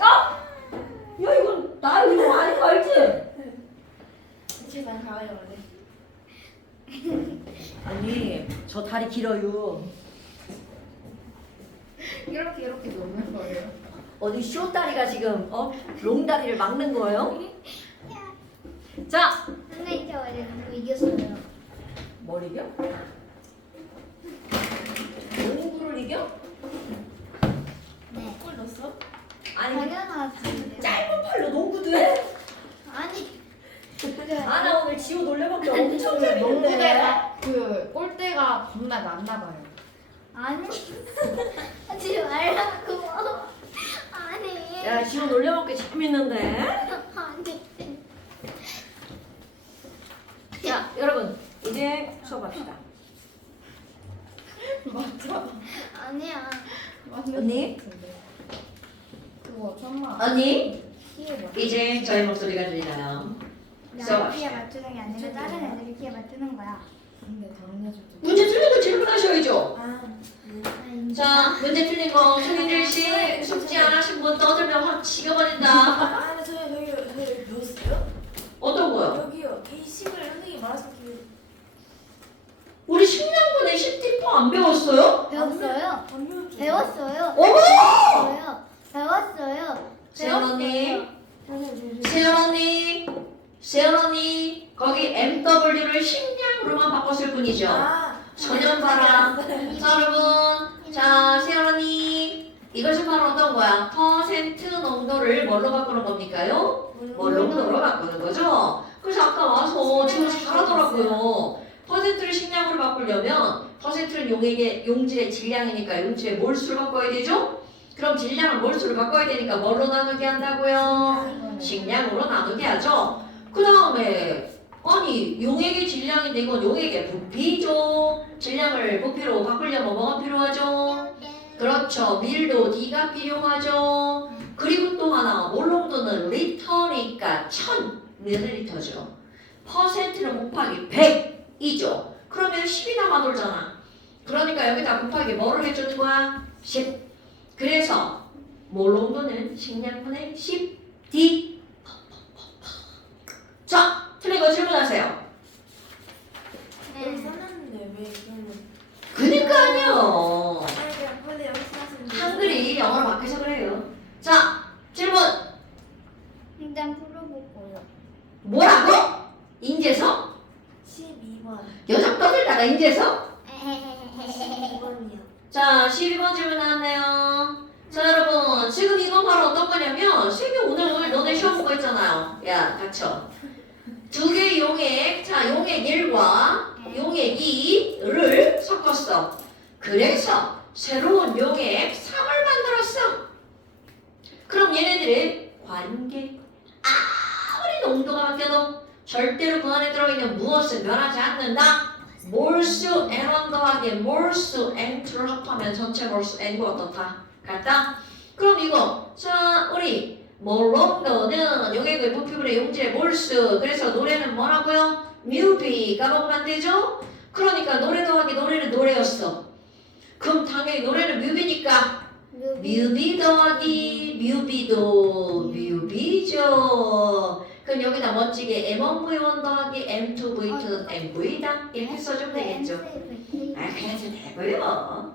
야! 야 이건 나 이거 아닌 거 알지? 제발 가요 원래. 아니 저 다리 길어요. 이렇게 놓는 거예요. 어디 쇼다리가 지금 롱다리를 막는 거예요? 자! 선생님 저 어제 누구 이겼어요. 뭘 이겨? 농구를 이겨? 네. 골 넣었어? 아니 당연하지. 짧은 팔로 농구도 해? 아니. 아나 오늘 지호 놀래밖에 엄청 재밌는데. 농구대가 그 골대가 겁나 낮나 봐요. 아니. 하지 말라고. 아니. 야 지호 놀래밖에 재밌는데. 아니. 자 여러분 이제 수업합시다. 맞아. 아니야. 맞는 언니? 것 같은데. 그거 천마. 언니 키에 맞. 이제 저희 목소리가 들리나요? 나 수업합시다. 키에 맞추는 게 아니라 다른 애들이 키에 맞추는 거야. 근데 당연하죠. 문제 틀린 거 질문하셔야죠. 아. 자 문제 틀린 거 손인들 씨 숙제 안 하신 분 떠들면 확 죽여버린다. 아, 저희 배웠어요? 어떤 거요? 여기요. 이 식을 선생님이 말하신 그 우리 10년분에 10디퍼 안 배웠어요? 배웠어요? 안 배웠죠? 배웠어요. 어머! 배웠어요. 세연 언니, 선생님, 세연 언니, 세연 언니 거기 MW를 식량으로만 바꿨을 뿐이죠. 전혀 봐라. 자 여러분, 자 세연 언니 이것은 바로 어떤 거야? 퍼센트 농도를 뭘로 바꾸는 겁니까요? 농도로 바꾸는 거죠. 그래서 아까 와서 지금 잘하더라고요. 퍼센트를 식량으로 바꾸려면 퍼센트는 용질의 질량이니까 용질의 몰수를 바꿔야 되죠. 그럼 질량을 몰수를 바꿔야 되니까 뭘로 나누게 한다고요? 식량으로 나누게 하죠. 그 다음에 아니 용액의 질량인데 이건 용액의 부피죠. 질량을 부피로 바꾸려면 뭐가 필요하죠? 그렇죠. 밀도 D가 필요하죠. 그리고 또 하나 몰농도는 리터니까 1000ml죠. 퍼센트는 곱하기 100이죠. 그러면 10이 남아돌잖아. 그러니까 여기다 곱하기 뭐를 해주는 거야? 10. 그래서 몰농도는 식량분의 10D. 자, 틀린 거 질문하세요. 여기 써놨는데 왜 그러면? 그니까요. 아니 그냥 근데 여기 써놨는데 한글이 영어로 바뀌어서 그래요. 자, 질문. 일단 풀어볼 거예요. 뭐라고? 인재서? 12번 여자 떠들다가 인재서? 12번이요. 자, 12번 질문 나왔네요. 자, 여러분. 지금 이건 바로 어떤 거냐면, 세계 오늘 너네 시험 보고 있잖아요. 야, 닥쳐. 두 개의 용액, 자, 용액 1과 용액 2를 섞었어. 그래서 새로운 용액 3을 만들었어. 그럼 얘네들의 관계, 아무리 농도가 바뀌어도 절대로 그 안에 들어있는 무엇은 변하지 않는다. 몰수 N1 더하기 몰수 N2를 합하면 전체 몰수 N과 어떻다? 같다? 그럼 이거 자 우리 몰농도는 용액의 부피분의 용질의 몰수. 그래서 노래는 뭐라고요? 뮤비가 먹으면 안 되죠? 그러니까 노래 더하기 노래는 노래였어. 그럼 당연히 노래는 뮤비니까 뮤비 더하기 뮤비도 뮤비죠. 그럼 여기다 멋지게 M1V1 더하기 M2V2는 MV다 이렇게 써주면 되겠죠. 아 그래도 되고요.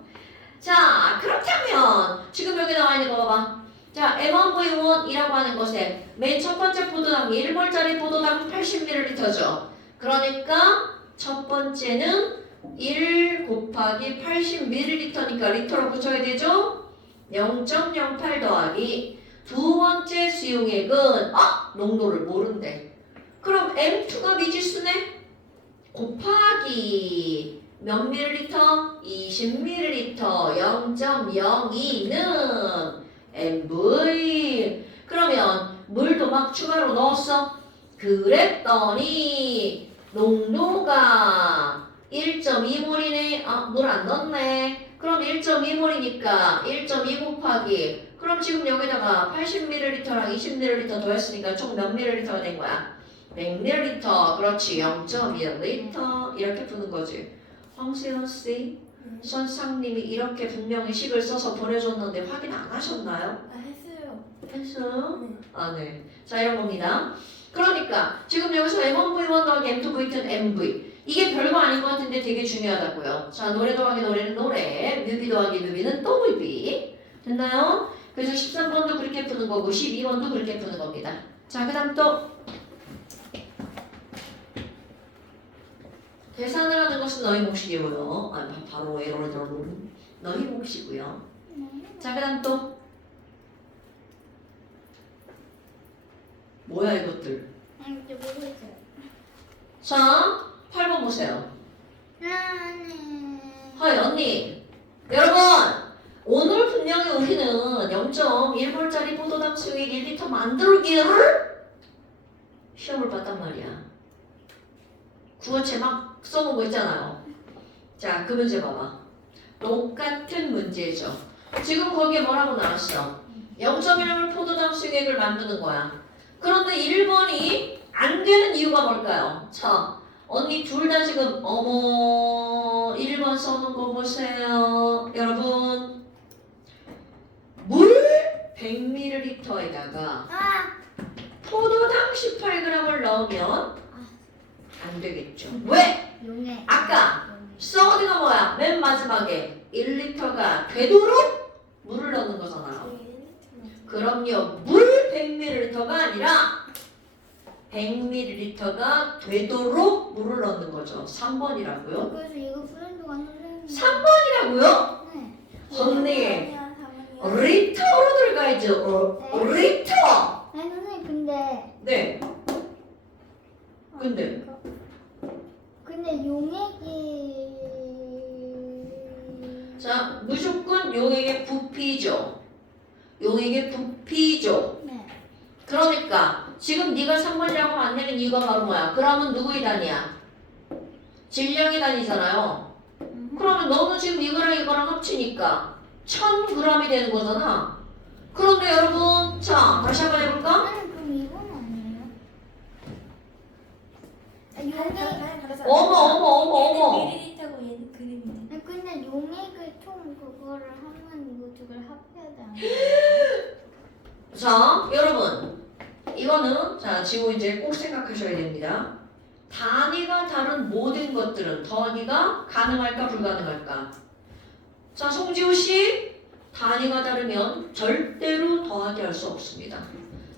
자 그렇다면 지금 여기 나와 있는 거 봐봐. 자 M1V1이라고 하는 것에 맨 첫 번째 포도당 1몰짜리 포도당 80ml죠. 그러니까 첫 번째는 1 곱하기 80ml니까 리터로 붙여야 되죠. 0.08 더하기 두 번째 수용액은 농도를 모른대. 그럼 M2가 미지수네? 곱하기 몇 밀리리터? 20ml 0.02는 MV. 그러면 물도 막 추가로 넣었어. 그랬더니 농도가 1.2몰이네. 물 안 넣었네. 그럼 1.2몰이니까 1.2 곱하기 그럼 지금 여기다가 80ml랑 20ml 더했으니까 총 몇 ml가 된 거야? 100ml. 그렇지. 0.1L 이렇게 푸는 거지. 황세현 씨, 선상님이 이렇게 분명히 식을 써서 보내줬는데 확인 안 하셨나요? 아 했어요. 했어요? 네. 아, 네. 자, 이런 겁니다. 그러니까 지금 여기서 M1V1 더하기 M2V2는 MV. 이게 별거 아닌 것 같은데 되게 중요하다고요. 자, 노래 더하기 노래는 노래, 뮤비 더하기 뮤비는 또 뮤비. 됐나요? 그래서 13번도 그렇게 푸는 거고 12번도 그렇게 푸는 겁니다. 자, 그 다음 또 계산을 하는 것은 너희 몫이고요. 아, 바로 에러를 너희 몫이고요. 자, 그 다음 또 뭐야 이것들. 이제 모르겠어요. 자, 8번 보세요. 나는 하이 언니. 여러분, 오늘 분명히 우리는 0.1볼짜리 포도당 수익 1리터 만들기를 시험을 봤단 말이야. 구어체 막 써놓은 거 있잖아요. 자, 그 문제 봐봐. 똑같은 문제죠. 지금 거기에 뭐라고 나왔어? 0.1볼 포도당 수익을 만드는 거야. 그런데 1번이 안 되는 이유가 뭘까요? 자, 언니 둘 다 지금 어머 1번 써놓은 거 보세요. 여러분, 물 100ml에다가 아 포도당 18g을 넣으면 안 되겠죠. 왜? 용해. 아까 써디가 뭐야? 맨 마지막에 1리터가 되도록 물을 넣는 거잖아요. 그럼요, 물 100ml가 아니라 100ml가 되도록 물을 넣는 거죠. 3번이라고요? 그래서 이거 푸는 동안 선생님. 3번이라고요? 네. 언니, 어, 리터로 들어가야죠. 리터! 아니 선생님 근데. 네. 근데? 근데 용액이. 자, 무조건 용액의 부피죠. 용액의 부피죠. 네. 그러니까 지금 네가 3번이라고 안 내는 이유가 바로 뭐야? 그러면 누구의 단위야? 질량의 단위잖아요. 그러면 너는 지금 이거랑 이거랑 합치니까 1000g이 되는 거잖아. 그런데 여러분, 자 다시 한번 해볼까? 아니 그럼 이건 아니에요? 용액. 어머. 미리리터고 얘는 그림이네. 아니, 근데 용액을 총 그거를 하면 이거 두 개를 합해야 돼. 자, 여러분, 이거는 자 지금 이제 꼭 생각하셔야 됩니다. 단위가 다른 모든 것들은 더하기가 가능할까 불가능할까? 자, 송지우 씨, 단위가 다르면 절대로 더하기 할 수 없습니다.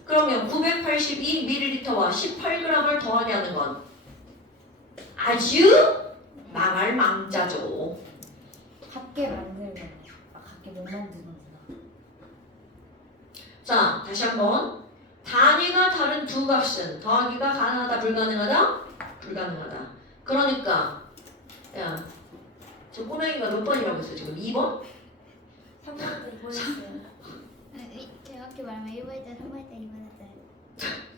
그러면 982ml와 18g을 더하게 하는 건 아주 망할 망자죠. 같게 만들면 같게 못 만드는구나. 자, 다시 한번. 단위가 다른 두 값은 더하기가 가능하다, 불가능하다? 불가능하다. 그러니까, 야, 저 꼬맹이가 몇 번이라고 했어? 지금 2번? 3번 때 이거 했어요. 정확히 말하면 1번 때, 3번 때, 2번 때.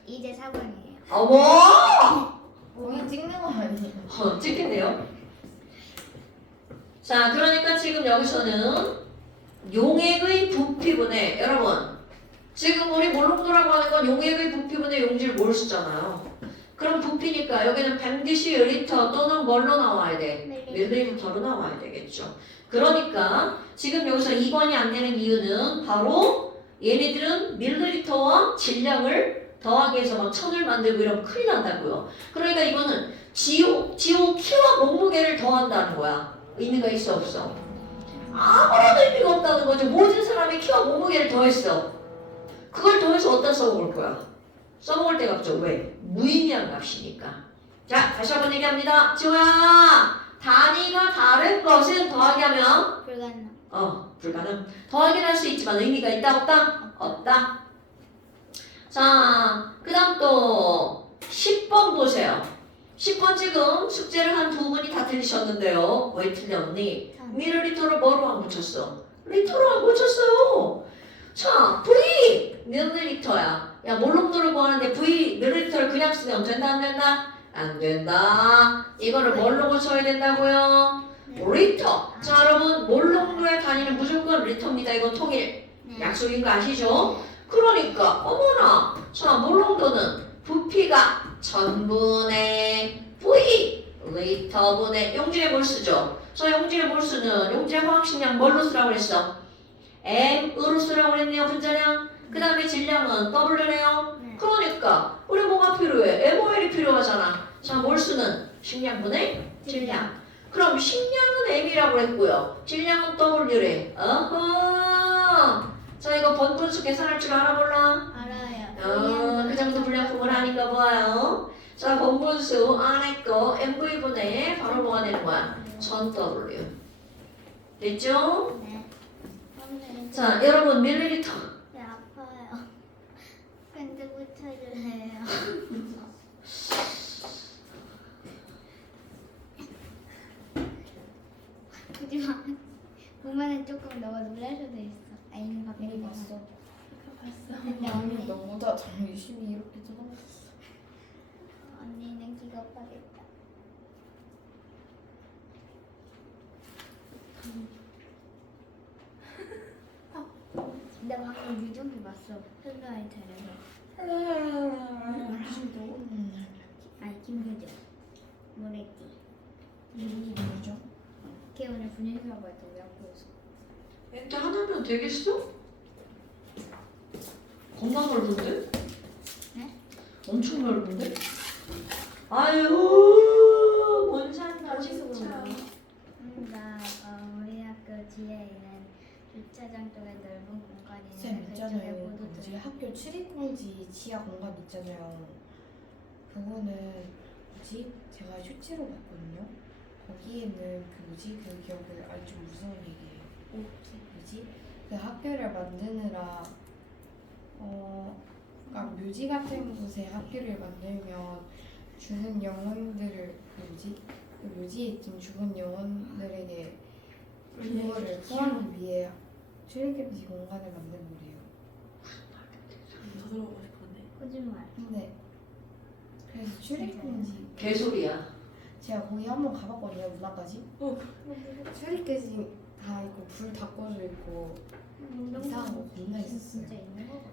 이제 4번이에요. 어머! 거기 찍는 거 아니에요? 찍겠네요. 자, 그러니까 지금 여기서는 용액의 부피분의, 여러분, 지금 우리 몰롱도라고 하는 건 용액의 부피분의 용지를 뭘 쓰잖아요. 그럼 부피니까 여기는 반드시 리터 또는 뭘로 나와야 돼? 밀리리터로 나와야 되겠죠. 그러니까 지금 여기서 2번이 안 되는 이유는 바로 얘네들은 밀리리터와 질량을 더하기 해서 막 1000을 만들고 이러면 큰일 난다고요. 그러니까 이거는 지오 키와 몸무게를 더한다는 거야. 의미가 있어 없어? 아무런 의미가 없다는 거죠. 모든 사람이 키와 몸무게를 더했어. 그걸 더해서 어디다 써먹을 거야? 써먹을 데가 없죠. 왜? 무의미한 값이니까. 자, 다시 한번 얘기합니다. 지호야, 단위가 다른 것은 더하기 하면 불가능. 불가능. 더하기는 할 수 있지만 의미가 있다 없다? 없다. 자, 그 다음 또 10번 보세요. 10번 지금 숙제를 한 두 분이 다 틀리셨는데요. 왜 틀렸니? 밀리리터를 뭐로 안 붙였어? 리터로 안 붙였어요. 자, V 밀리리터야. 야, 몰롱도를 구하는데 V 밀리리터를 그냥 쓰면 된다 안 된다? 안 된다. 이거를 뭘로 고쳐야 된다고요? 리터. 자, 여러분, 몰롱도의 단위는 무조건 리터입니다. 이건 통일. 약속인 거 아시죠? 그러니까 어머나. 자, 몰롱도는 부피가 1000분의 V 리터분의 용질의 몰수죠. 자, 용질의 몰수는 용질의 화학식량 뭘로 쓰라고 그랬어? M으로 쓰라고 그랬네요. 분자량 그 다음에 질량은 W네요. 네. 그러니까 우리 뭐가 필요해? MOL이 필요하잖아. 자, 몰수는 식량분의 질량. 그럼 식량은 M이라고 했고요. 질량은 W래. 어허. 자, 이거 번분수 계산할 줄 알아 몰라? 알아요. 그 정도 분량품을 하니까 뭐예요? 자, 번분수 안에 거 MV분의 바로 뭐가 되는 거야? 1000W. 됐죠? 네. 선생님, 자, 여러분 밀리리터. 배 아파요. 밴드 붙여주세요. 하지만 보면은 조금 너가 놀랄 수도 있어. 아니면 밖에 언니 나가서. 봤어. 봤어. 근데 언니 언니, 너보다 더 열심히 이렇게 써놨어. 언니는 기겁하겠다. 근데 방금 유정이 봤어. 플라이트에서. 아니 김효정. 뭐랬지? 뭐죠? 걔 오늘 분위기라고 했던 왜 안 보였어? 엔트 하나면 되겠어? 겁나 넓은데? 네? 엄청 넓은데? 아유, 뭔 산다 진짜. 나 우리 학교 뒤에 있는 주차장 쪽에 넓은 공간이 쌤 있는데 그쪽에 있잖아요. 모두들 뭐지 학교 출입금지 지하 공간 있잖아요. 그거는 뭐지 제가 쇼츠로 봤거든요. 거기에는 그 뭐지 그 기억을 아주 좀 무서운 얘기예요. 뭐지 그 학교를 만드느라 그러니까 묘지 같은 곳에 학교를 만들면 죽은 영혼들을 뭐지 그 묘지에 있던 죽은 영혼들에게 그거를 포함하기 위해 출입금지 공간을 만든 거래요. 더 들어보고 싶었네. 거짓말. 근데 그래서 출입금지 개소리야. 제가 거기 한번 가봤거든요. 문화까지. 출입금지 다 있고 불 다 꺼져 있고 이상한 거 겁나 있었어요. 진짜 있는 거 같아.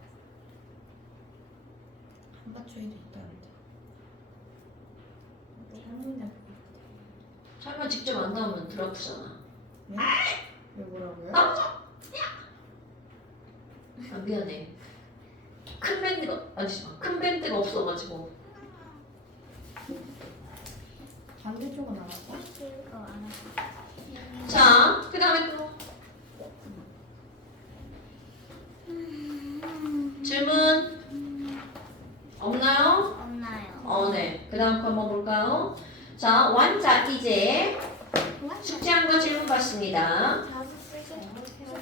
한바초에도 있다는데. 설마 직접 안 나오면 덜 아프잖아. 네? 왜 뭐라고요? 아, 미안해. 큰 밴드가 아니지 큰 밴드가 없어가지고. 반대쪽은 안 왔어? 안 하고. 자, 그 다음에 또 질문 없나요? 없나요? 네. 그 다음 거 한번 볼까요? 자, 완자 이제 숙제한 거 질문 받습니다.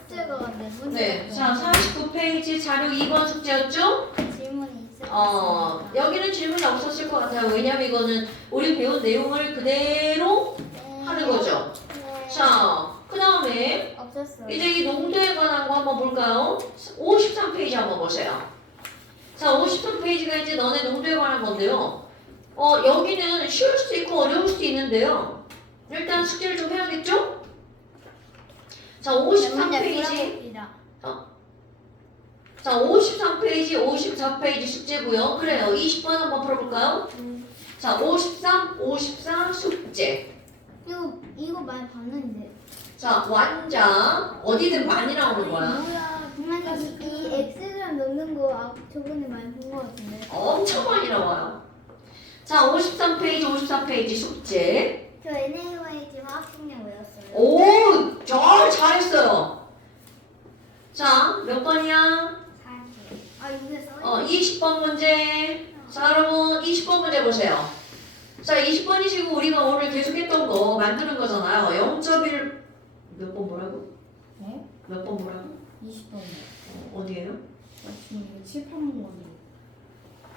숙제가 네 문제. 네, 자 49페이지 자료 2번 숙제였죠? 질문이 있어요. 여기는 질문이 없었을 것 같아요. 왜냐면 이거는 우리 배운 내용을 그대로 하는 거죠. 네. 자, 그 다음에 없었어요. 이제 이 농도에 관한 거 한번 볼까요? 53페이지 한번 보세요. 자, 53페이지가 이제 너네 농도에 관한 건데요. 여기는 쉬울 수도 있고 어려울 수도 있는데요. 일단 숙제를 좀 해야겠죠? 자, 53페이지. 자, 53페이지, 54페이지 숙제고요. 그래요. 20번 한번 풀어볼까요? 자, 53, 54 숙제. 이거 많이 봤는데. 자, 완자. 어디든 많이 나오는 거야. 뭐야? 정말 이 엑스그램 넣는 거 저번에 많이 본 거 같은데. 엄청 많이 나와요. 자, 53페이지, 54페이지 숙제. 저 NAYG 화학식량 외웠어요. 오, 잘했어요. 자, 몇 번이야? 40. 이게 써. 20번 문제. 자, 여러분, 20번 문제 보세요. 자, 20번이시고 우리가 오늘 계속했던 거 만드는 거잖아요. 0.1 몇 번 뭐라고? 네? 몇 번 뭐라고? 20번. 어디에요? 지금 이거 칠판본 건데.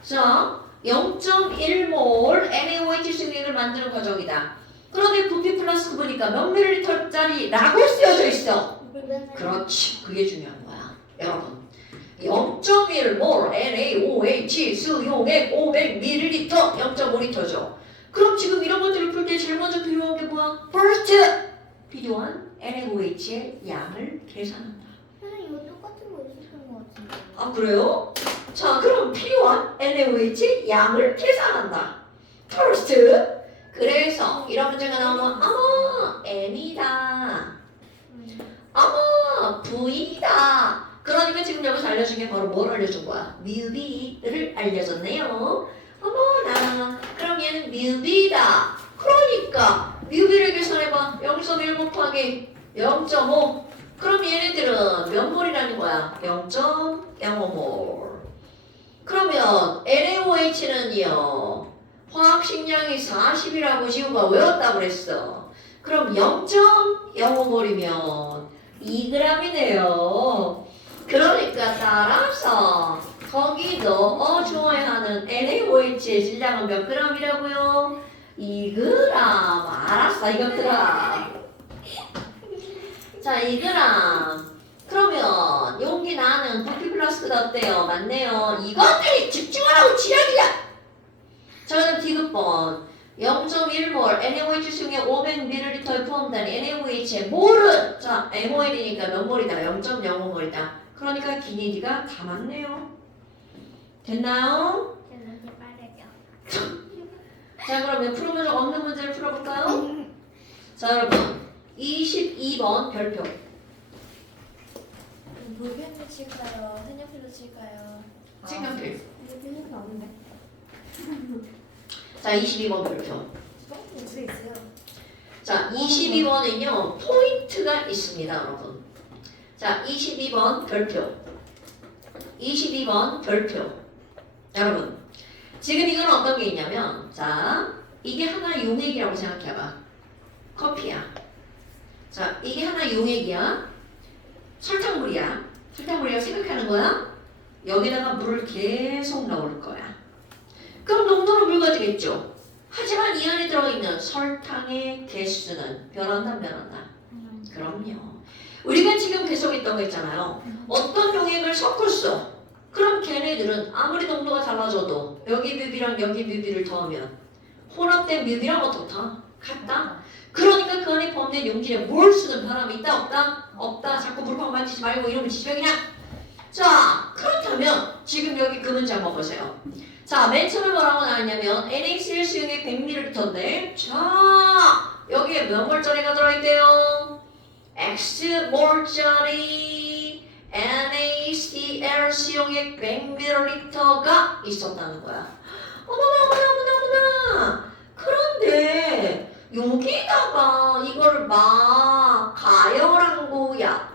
자, 0.1몰 NaOH 승액을 만드는 과정이다. 그런데 부피 플러스 보니까 몇 밀리리터짜리라고 쓰여져 있어. 그렇지, 그게 중요한 거야. 여러분, 0.1몰 NaOH 수용액 500ml 0.5리터죠. 그럼 지금 이런 것들을 풀 때 제일 먼저 필요한 게 뭐야? First! 필요한 NaOH의 양을 계산한다. 선생님 이거 똑같은 거 있었던 거 같은데. 아, 그래요? 자, 그럼 필요한 NaOH 양을 계산한다. First. 그래서 이런 문제가 나오면 M이다. V다. 그러니까 지금 여기서 알려준 게 바로 뭘 알려준 거야? 뮤비를 알려줬네요. 어머나. 그럼 얘는 뮤비다. 그러니까 뮤비를 계산해봐. 0.1 곱하기 0.5. 그럼 얘네들은 몇 몰이라는 거야? 0.05몰. 그러면 NaOH는요. 화학식량이 40이라고 지우가 외웠다고 그랬어. 그럼 0.05몰이면 2g이네요. 그러니까 따라서 거기 넣어줘야 하는 NaOH의 질량은 몇 g이라고요? 2g. 알았어 이것들아. 자 2g. 그러면 용기 나는 부피 플라스크가 어때요? 맞네요. 이것들이 집중하라고 지랄이야. 자 그럼 디귿번 0.1몰 NaOH 중에 500ml에 포함된 NaOH의 몰은 자 MOL이니까 몇 몰이다? 0.05몰이다. 그러니까 기니디가 다 맞네요. 됐나요? 이렇게 빠르죠. 자 그러면 풀 문제 없는 문제를 풀어볼까요? 자 여러분 22번 별표. 볼펜으로 칠까요? 색연필로 칠까요? 색연필. 이게 틀린 거 아닌데? 자 22번 별표. 두개 있어요. 자 22번은요 포인트가 있습니다 여러분. 자 22번 별표. 22번 별표. 여러분 지금 이건 어떤 게 있냐면 자 이게 하나 용액이라고 생각해봐. 커피야. 자 이게 하나 용액이야. 설탕물이야. 설탕물이라고 생각하는 거야. 여기다가 물을 계속 넣을 거야. 그럼 농도는 묽어지겠죠. 하지만 이 안에 들어있는 설탕의 개수는 변한다 안 변한다? 그럼요. 우리가 지금 계속 했던 거 있잖아요. 어떤 용액을 섞었어. 그럼 걔네들은 아무리 농도가 달라져도 여기 뮤비랑 여기 뮤비를 더하면 혼합된 뮤비랑 어떻다? 같다? 그러니까 그 안에 포함된 용질에 몰수는 변함이 있다 없다? 없다. 자꾸 물방 만지지 말고 이러면 지적이냐? 자 그렇다면 지금 여기 그 문제 한번 보세요. 자 맨 처음에 뭐라고 나왔냐면 NaCl 수용액 100ml인데 자 여기에 몇 몰짜리가 들어있대요? X몰짜리 NaCl 수용액 100ml가 있었다는 거야. 어머나 그런데 여기다가 이걸 막 가열한 거야.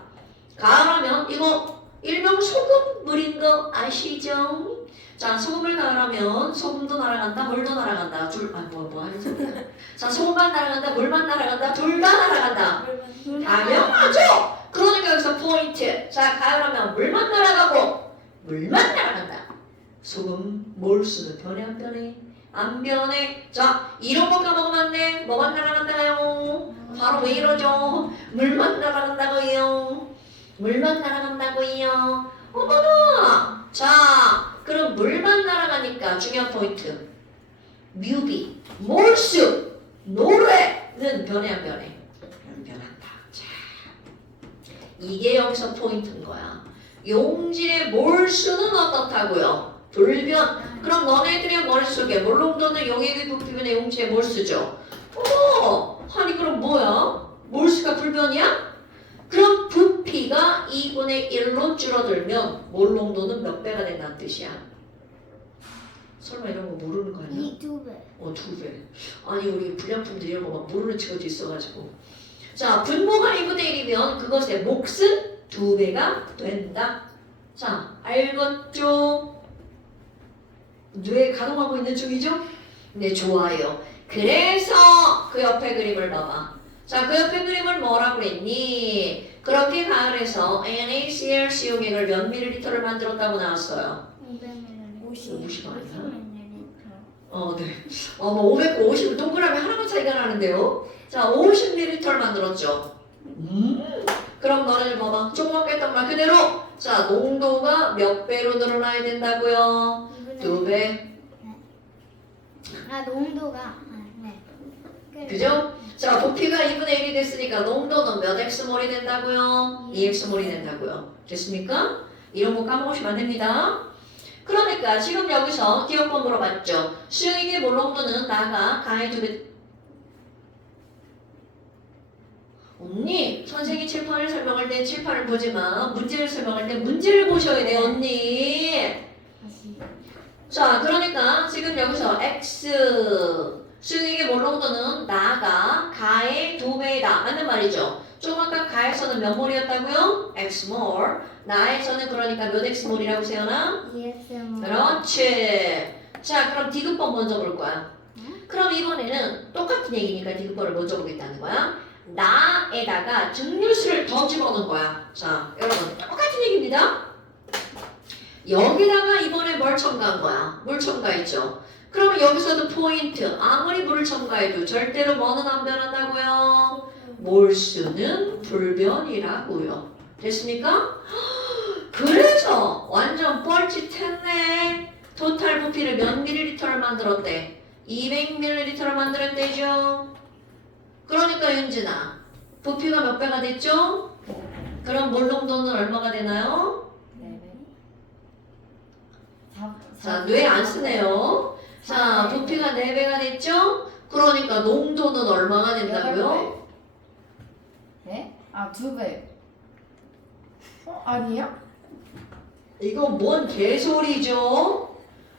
가열하면 이거 일명 소금물인 거 아시죠? 자 소금을 가열하면 소금도 날아간다 물도 날아간다 뭐 하는 소리야. 자 소금만 날아간다 물만 날아간다 둘 다 날아간다. 당연하죠. 그러니까 여기서 포인트. 자 가열하면 물만 날아가고 물만 날아간다. 소금 몰수는 변해 안 변해? 안 변해. 자 이런 거 까먹으면 안 돼. 뭐만 날아간다고요? 바로 왜 이러죠? 물만 날아간다고요. 물만 날아간다고요. 어머나. 자 그럼 물만 날아가니까 중요한 포인트. 뮤비, 몰수, 노래는 변해 안 변해? 안 변한다. 자 이게 여기서 포인트인 거야. 용질의 몰수는 어떻다고요? 불변. 그럼 너네들의 머릿속에 몰롱도는 용액의 부피분의 용질의 몰수죠. 아니 그럼 뭐야? 몰수가 불변이야? 그럼 부피가 2분의 1로 줄어들면 몰롱도는 몇 배가 된다는 뜻이야? 설마 이런 거 모르는 거 아니야? 2배. 2배. 아니 우리 불량품들 이런 거 막 모르는 척도 있어가지고. 자 분모가 2분의 1이면 그것의 몫은 2배가 된다. 자 알겠죠? 뇌 가동하고 있는 중이죠? 네 좋아요. 그래서 그 옆에 그림을 봐봐. 자 그 옆에 그림을 뭐라고 그랬니? 그렇게 가열해서 NaCl 수용액을 몇 ml를 만들었다고 나왔어요? 500ml. 50 아니야? 50ml. 네. 뭐 500과 50은 동그라미 하나만 차이가 나는데요. 자 50ml를 만들었죠. 그럼 너네들 봐봐. 조그맣게 했던 말 그대로. 자 농도가 몇 배로 늘어나야 된다고요? 2배. 아 농도가 네. 그죠? 자 부피가 2분의 1이 됐으니까 농도는 몇 X몰이 된다고요? 2X몰이 된다고요. 됐습니까? 이런 거 까먹으시면 안 됩니다. 그러니까 지금 여기서 기억번 물어봤죠. 수용액의 몰농도는 나가 가의 2배. 언니, 선생이 칠판을 설명할 때 칠판을 보지 마. 문제를 설명할 때 문제를 보셔야 돼, 언니. 다시. 자, 그러니까 지금 여기서 x 수익의 몰롱도는 나가 가의 2배이다. 맞는 말이죠. 조금 아까 가에서는 몇 몰이었다고요? x몰. 나에서는 그러니까 몇 x몰이라고 세연아? ESM. 그렇지. 자, 그럼 디귿번 먼저 볼 거야. 그럼 이번에는 똑같은 얘기니까 디귿번을 먼저 보겠다는 거야. 나에다가 증류수를 더 집어넣은 거야. 자, 여러분 똑같은 얘기입니다. 여기다가 이번에 뭘 첨가한 거야? 물 첨가했죠. 그러면 여기서도 포인트. 아무리 물을 첨가해도 절대로 뭐는 안 변한다고요? 몰수는 불변이라고요. 됐습니까? 그래서 완전 뻘짓했네. 토탈 부피를 몇 밀리리터를 만들었대? 200ml를 만들었대죠. 그러니까 윤진아, 부피가 몇 배가 됐죠? 그럼 몰롱도는 얼마가 되나요? 네네. 자, 뇌 안 쓰네요. 자, 부피가 4배가 됐죠? 그러니까 농도는 얼마가 된다고요? 네? 아 2배. 아니야? 이거 뭔 개소리죠?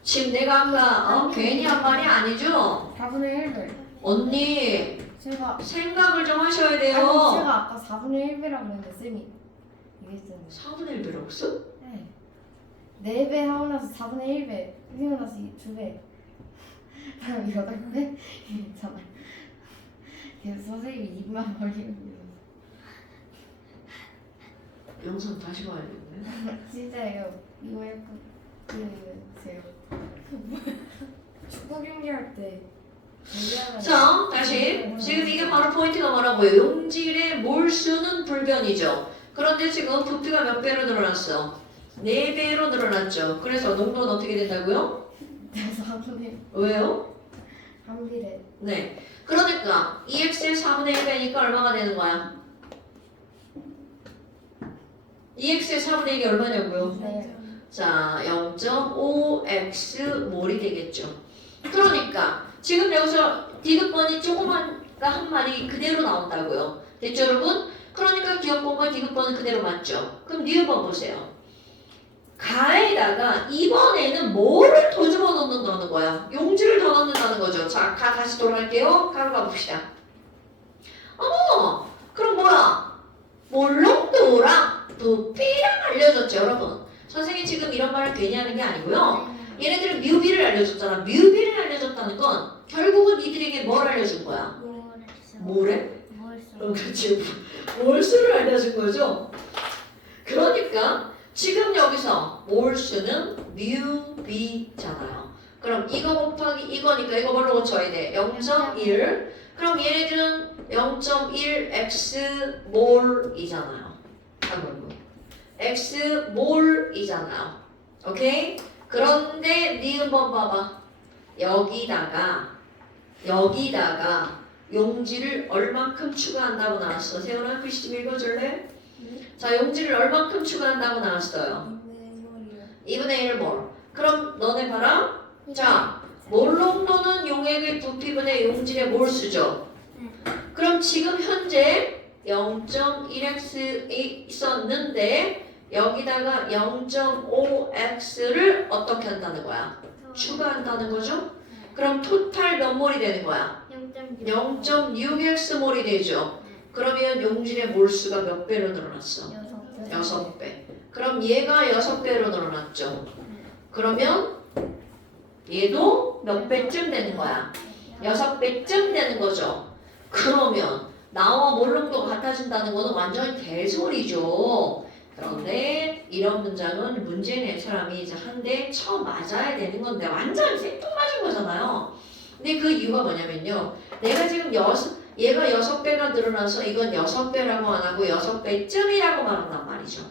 지금 내가 아까 괜히 한 말이 아니죠? 4분의 1배. 언니, 제가 생각을 좀 하셔야 아니 돼요. 제가 아까 4분의 1배라고 했는데 쌤이 이랬었는데. 4분의 1배라고 써? 네. 4배 하고 나서 4분의 1배 그리고 나서 2배 다음 8배 이랬잖아요. 그래서 선생님이 입만 벌리고 영상 다시 봐야겠네. 진짜요. 이거 약간 제가 축구 경기할 때 자, 다시. 지금 이게 바로 포인트가 뭐라고요? 용질의 몰수는 불변이죠. 그런데 지금 부피가 몇 배로 늘어났어? 4배로 늘어났죠. 그래서 농도는 어떻게 된다고요? 4분의 왜요? 1배. 네. 그러니까 EX의 4분의 1배니까 얼마가 되는 거야? EX의 4분의 1이 얼마냐고요? 네. 자, 0.5x 몰이 되겠죠. 그러니까 지금 여기서 디귿번이 조그만 한 마리 그대로 나온다고요. 됐죠, 여러분? 그러니까 기억번과 디귿번은 그대로 맞죠. 그럼 리을번 보세요. 가에다가 이번에는 뭐를 더 집어넣는다는 거야? 용지를 더 넣는다는 거죠. 자, 가 다시 돌아갈게요. 가로 가봅시다. 어머, 그럼 뭐야? 몰롱도랑 부피랑 알려줬죠, 여러분. 선생님이 지금 이런 말을 괜히 하는 게 아니고요. 얘네들은 뮤비를 알려줬잖아. 뮤비를 알려줬다는 건 결국은 이들에게 뭘 알려준 거야? 뭐래? 그렇지. 몰수를 알려준 거죠. 그러니까 지금 여기서 몰수는 뮤비잖아요. 그럼 이거 곱하기 이거니까 이거 뭘로 고쳐야 돼? 0.1. 그럼 얘네들은 0.1x 몰이잖아요. x 몰이잖아요. 오케이? 그런데 니은번 봐봐. 여기다가 용지를 얼만큼 추가한다고 나왔어. 세훈아 글씨 좀 읽어줄래? 자, 용지를 얼만큼 추가한다고 나왔어요. 2분의 1몰. 그럼 너네 봐라. 자, 몰롱도는 용액의 부피분의 용질의 몰수죠. 그럼 지금 현재 0.1x이 있었는데 여기다가 0.5x를 어떻게 한다는 거야? 추가한다는 거죠? 그럼 토탈 몇 몰이 되는 거야? 0.6x 몰이 되죠. 그러면 용질의 몰수가 몇 배로 늘어났어? 6배. 그럼 얘가 6배로 늘어났죠. 그러면 얘도 몇 배쯤 되는 거야? 6배쯤 되는 거죠. 그러면 나와 몰롱도 같아진다는 거는 완전히 개소리죠. 그런데 이런 문장은 문제 낸 사람이 이제 한 대 처음 맞아야 되는 건데 완전 생뚱맞은 거잖아요. 근데 그 이유가 뭐냐면요. 내가 지금 얘가 6배가 늘어나서 이건 6배라고 안 하고 6배쯤이라고 말한단 말이죠.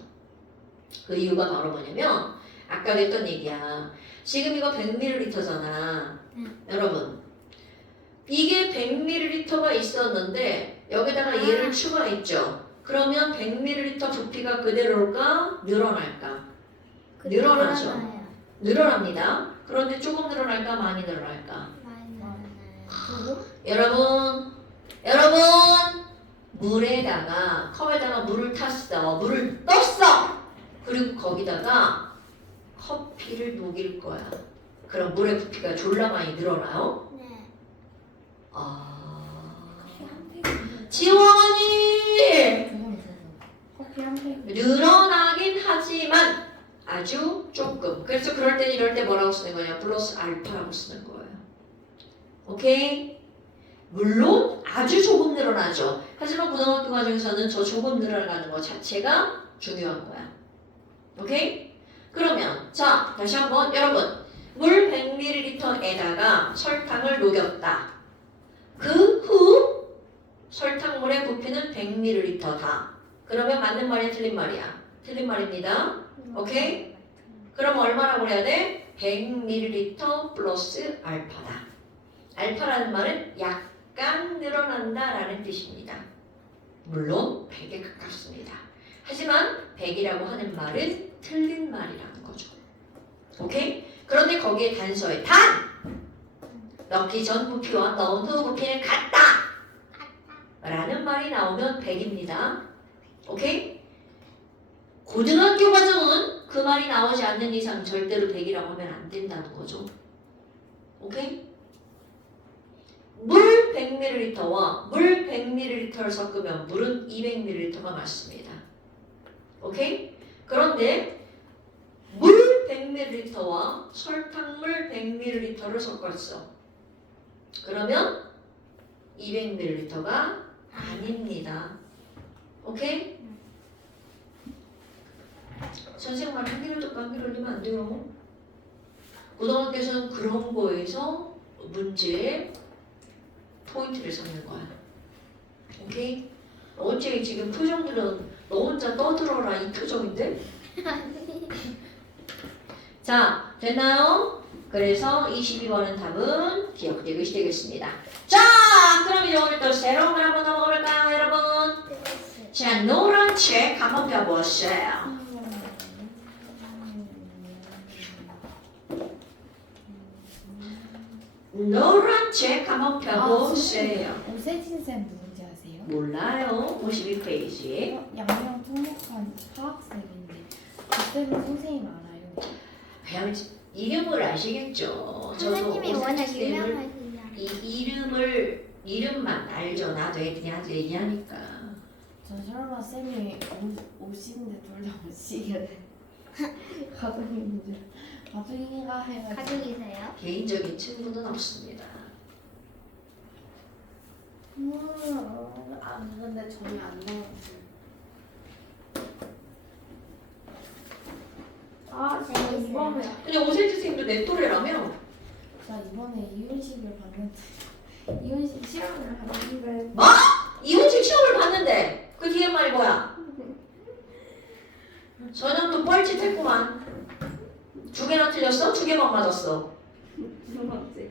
그 이유가 바로 뭐냐면 아까 했던 얘기야. 지금 이거 100ml잖아. 여러분. 이게 100ml가 있었는데 여기다가 얘를 추가했죠. 그러면 100ml 부피가 그대로일까? 늘어날까? 늘어나죠. 늘어납니다. 그런데 조금 늘어날까? 많이 늘어날까? 여러분 물에다가 컵에다가 물을 탔어. 물을 떴어. 그리고 거기다가 커피를 녹일 거야. 그럼 물의 부피가 졸라 많이 늘어나요? 네. 지원이 그거는 커피 한 팩. 늘어나긴 하지만 아주 조금. 그래서 그럴 땐 이럴 때 뭐라고 쓰는 거냐? 플러스 알파라고 쓰는 거예요. 오케이? 물론 아주 조금 늘어나죠. 하지만 고등학교 과정에서는 저 조금 늘어나는 것 자체가 중요한 거야. 오케이? 그러면 자 다시 한번 여러분 물 100ml에다가 설탕을 녹였다. 그 후 설탕물의 부피는 100ml다. 그러면 맞는 말이야 틀린 말이야? 틀린 말입니다. 오케이? 그럼 얼마라고 해야 돼? 100ml 플러스 알파다. 알파라는 말은 약간 늘어난다라는 뜻입니다. 물론 100에 가깝습니다. 하지만 100이라고 하는 말은 틀린 말이라는 거죠. 오케이? 그런데 거기에 단서에 단! 넣기 전 부피와 넣은 후 부피는 같다! 라는 말이 나오면 100입니다. 오케이? 고등학교 과정은 그 말이 나오지 않는 이상 절대로 100이라고 하면 안 된다는 거죠. 오케이? 물 100ml와 물 100ml를 섞으면 물은 200ml가 맞습니다. 오케이? 그런데 물 100ml와 설탕물 100ml를 섞었어. 그러면 200ml가 아닙니다. 오케이? 선생님 말 한 개를 듣고 한 개를 넣으면 안 돼요. 고등학교에서는 그런 거에서 문제에 포인트를 잡는 거야. 오케이? 어째 지금 표정들은 너 혼자 떠들어라 이 표정인데? 자, 됐나요? 그래서 22번은 답은 기억되고 되겠습니다. 자, 그럼 이제 오늘 또 새로운 걸 한번 넘어볼까요, 여러분? 자, 노란 책 한번 펴보세요. 노란 책 한번 펴보세요. 오세진 쌤 누군지 아세요? 몰라요. 52페이지. 양양 통역한 화학쌤인데 그 쌤은 선생님 알아요? 그냥 이름을 아시겠죠? 선생님이 저도 워낙 오세진 쌤을 유명하시잖아요. 이 이름만 알죠. 나도 그냥 얘기하니까. 저 설마 쌤이 옷인데 둘 다 옷이길래 가족인가 해가지고 가족이세요? 개인적인 친분은 없습니다. 근데 전혀 안 나왔어요. 제가 이번에 근데 오세진 쌤도 내 또래라며? 나 이번에 이혼식을 봤는데 이혼식 시험을 봤는데 이혼식 시험을 봤는데 그 뒤에 말이 뭐야? 전형도 뻘짓했구만. 2개나 틀렸어? 2개만 맞았어. 두 번째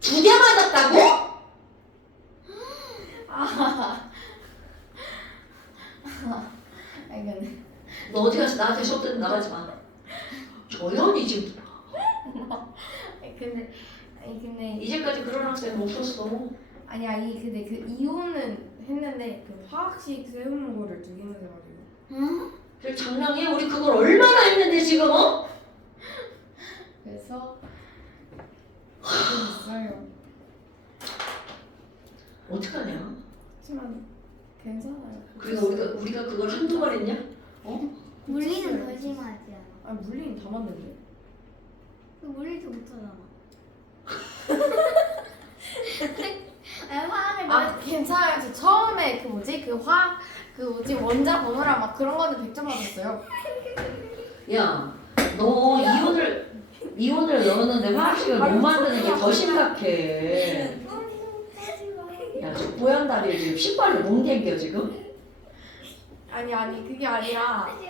2개 맞았다고? 아니 근데 너 어디 가서 나한테 수업 듣는 나가지 마. 조연이 지금 근데 이제까지 그런 학생 없었어. 근데 그 이혼은 했는데 그 화학식 세우는 거를 2개나 해가지고 그 장난이야? 우리 그걸 얼마나 했는데 지금 어? 그래서 좀 있어요. 어떡하냐? 하지만 괜찮아요. 그리고 우리가 그걸 한두 번 했냐? 물리는 더 심하지 않아? 아니 물리는 다 맞는데. 그 물리도 못하잖아. 화학을 괜찮아요. 저 처음에 그 뭐지 그 화학 그 뭐지 원자 번호랑 막 그런 거는 100점 맞았어요. 야, 너 이혼을 넣었는데 화학식을 못 만드는 게 더 심각해. 야, 저 뽀얀 다리에 지금 신발이 뭉개겨 지금? 아니 그게 아니라 하지.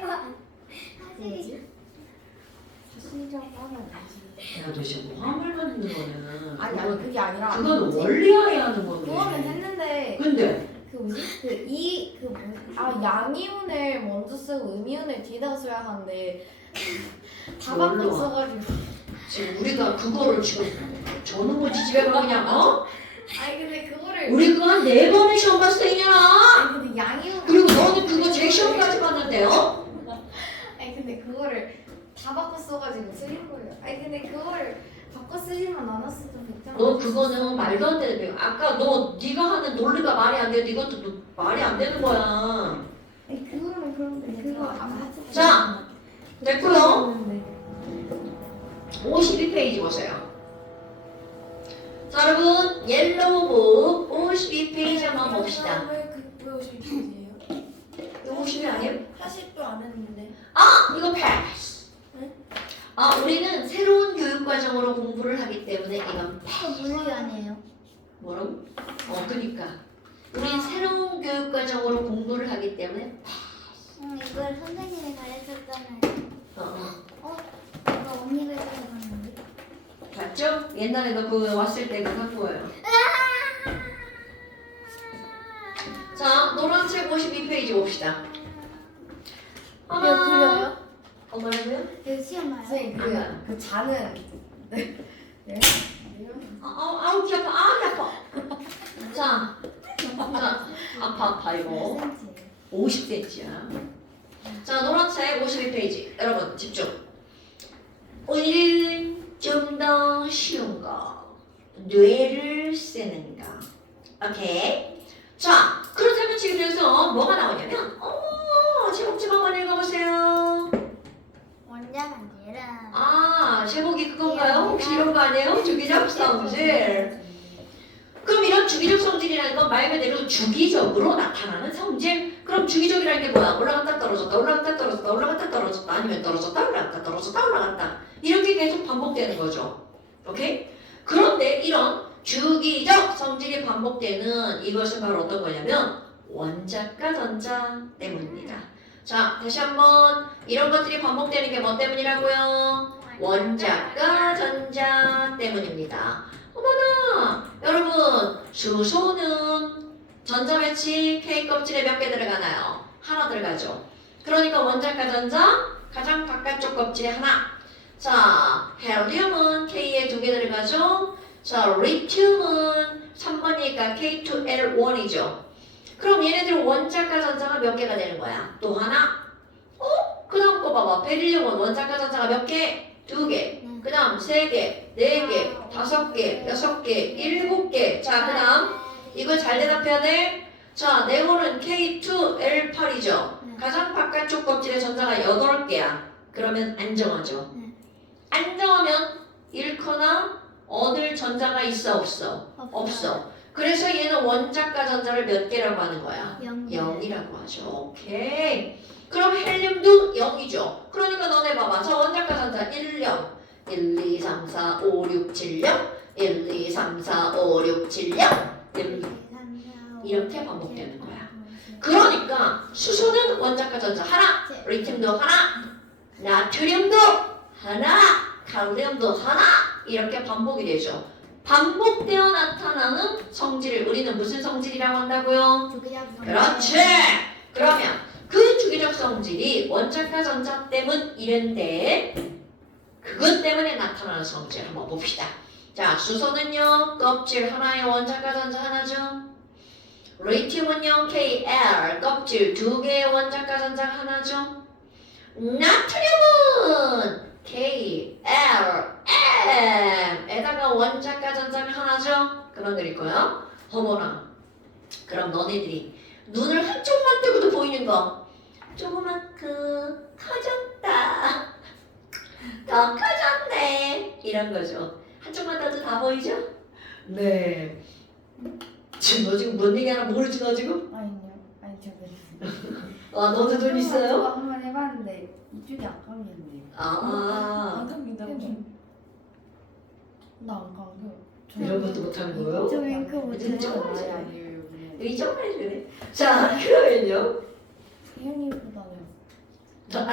사실적 하면 아니지. 야, 너 지금 화물 만드는 거는 아니 그게 아니라 그건 원리하게 하는 건데. 그거는 했는데 근데 그 뭐지 양이온을 먼저 쓰고 음이온을 뒤에다 써야 하는데 다 뭘로 바꿔 써가지고. 지금 우리가 그거를 지금 저는 뭐 지집에 그냥 어? 아니 근데 그거를 우리 그거 한 4번을 시험 봤을 때 이년아. 아니 근데 양이 그리고 너는 그거 제 시험까지 봤는데요? 아니 근데 그거를 다 바꿔 써가지고 쓰린 거예요. 아니 근데 그거를 바꿔 쓰지만 않았어도 괜찮아. 너 그거는 말도 안 되는 거. 아까 네가 하는 논리가 말이 안 돼. 이것도 말이 안 되는 거야. 아니 그거는 그런데 그거 안 맞췄어. 자, 됐고요. 52페이지 보세요. 자, 여러분 옐로우북 52페이지 한번 봅시다. 왜 52페이지예요? 이거 50이 아니에요? 40도 안 했는데. 이거 패스. 네? 우리는 새로운 교육과정으로 공부를 하기 때문에 이건 패스. 물리 아니에요? 뭐라고? 그니까. 우린 새로운 교육과정으로 공부를 하기 때문에 이걸 선생님이 가르쳤잖아요. 이거 언니가 가르쳤는데. 봤죠? 옛날에 너 그거 왔을 때 그거 한 거예요. 자, 노란색 52페이지 봅시다. 이거 그려요? 뭐라고요? 이거 시험 봐요? 선생님 그 자는 네. 아우 귀 아파. 자, 아파 이거. 몇 센치예요? 50cm야. 자, 노란색 52페이지. 여러분 집중. 오늘은 좀 더 쉬운 거. 뇌를 쓰는 거. 오케이. 자, 그렇다면 지금 여기서 뭐가 나오냐면 제목 좀 한번 읽어보세요. 원작 아니라. 제목이 그건가요? 혹시 이런 거 아니에요? 주기적 성질. 그럼 이런 주기적 성질이라는 건 말 그대로 주기적으로 나타나는 성질. 그럼 주기적이라는 게 뭐야? 올라갔다 떨어졌다 올라갔다 떨어졌다 올라갔다 떨어졌다 아니면 떨어졌다 올라갔다 떨어졌다 올라갔다 이렇게 계속 반복되는 거죠. 오케이? 그런데 이런 주기적 성질이 반복되는 이것은 바로 어떤 거냐면 원작과 전자 때문입니다. 자, 다시 한번 이런 것들이 반복되는 게 뭐 때문이라고요? 원작과 전자 때문입니다. 어머나! 여러분, 수소는 전자 배치 K 껍질에 몇 개 들어가나요? 하나 들어가죠. 그러니까 원작과 전자 가장 바깥쪽 껍질에 하나. 자, 헬륨은 K에 2개 들어가죠. 자, 리튬은 3번이니까 K2L1이죠. 그럼 얘네들 원작과 전자가 몇 개가 되는 거야? 또 하나? 그 다음 거 봐봐. 베릴륨은 원작과 전자가 몇 개? 2개. 그 다음 3개, 4개, 5개, 6개, 7개. 자, 그 다음 이거 잘 대답해야 돼. 자, 네온은 K2L8이죠. 가장 바깥쪽 껍질에 전자가 8개야. 그러면 안 정하죠. 안 정하면 잃거나 얻을 전자가 있어 없어? 없어. 그래서 얘는 원작과 전자를 몇 개라고 하는 거야? 0이라고 하죠. 오케이. 그럼 헬륨도 0이죠. 그러니까 너네 봐봐. 저 원작과 전자 1령 1, 2, 3, 4, 5, 6, 7령 1, 2, 3, 4, 5, 6, 7령 이렇게 반복되는 거야. 그러니까 수소는 원작과 전자 하나, 리튬도 하나, 나트륨도 하나, 칼륨도 하나 이렇게 반복이 되죠. 반복되어 나타나는 성질을 우리는 무슨 성질이라고 한다고요? 그렇지. 그러면 그 주기적 성질이 원작과 전자 때문이랬는데 그것 때문에 나타나는 성질 한번 봅시다. 자, 수소는요 껍질 하나에 원작과 전자 하나죠. 리튬은요 KL 껍질 2개의 원작과 전자가 하나죠. 나트륨은 KLM에다가 원작과 전자가 하나죠. 그만 드릴 거야. 어머나. 그럼 너네들이 눈을 한쪽만 뜨고도 보이는 거 조그맣고 커졌다. 더 커졌네. 이런 거죠. 한쪽만 떠도 다 보이죠? 네. 지금 너 지금 뭔 얘기하나 모르지 너 지금? 아니요. 아니 제가 너도 돈 있어요? 한번 해봤는데 이쪽이 안 감겼네요. 안 갑니다. 나안 감겨. 이런 것도 못하는 거예요? 저 윙크 못해요. 정말 아니에요. 여기 정말 그래. 자, 그러면요. 세연이보다는